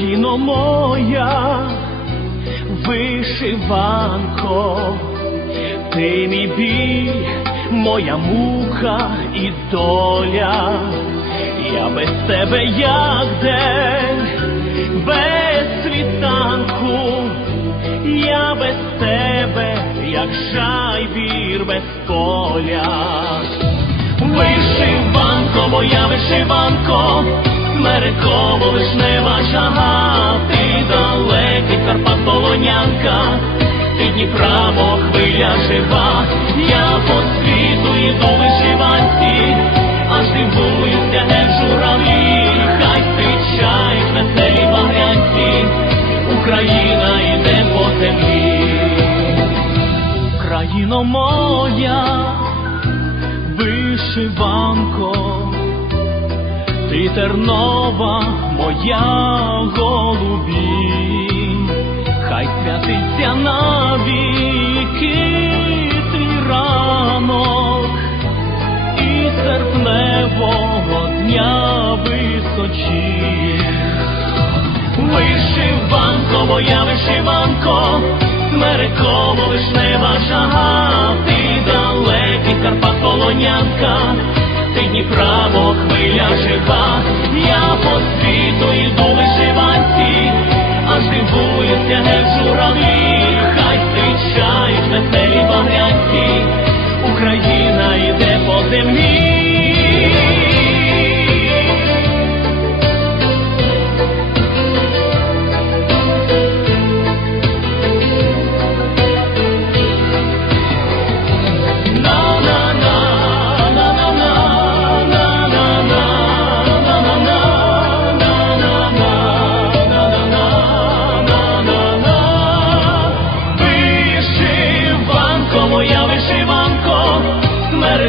Україно моя, вишиванко, ти мій біль, моя мука і доля, я без тебе як день, без світанку, я без тебе, як шайбір без поля. Вишиванко, моя вишиванко, Смериково вишнева жага, ти далекий Карпат полонянка, ти Дніпра, мов хвиля жива, я по світу йду вишиванці, аж дивуюся, не в журавлі, хай зустрічають веселі багрянці, Україна йде по землі, Україно моя вишиванко, ти тернова моя голубі, хай святиться навіки твій ранок і серпневого дня височі. Вишиванко, моя вишиванко, Смериково вишнева жага,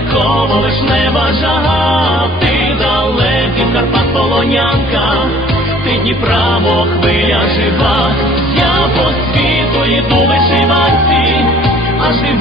Смериково вишнева жага, ти далекий Карпат полонянка, ти Дніпра, хвиля жива, я по світу йду вишиванці, а дивуюся,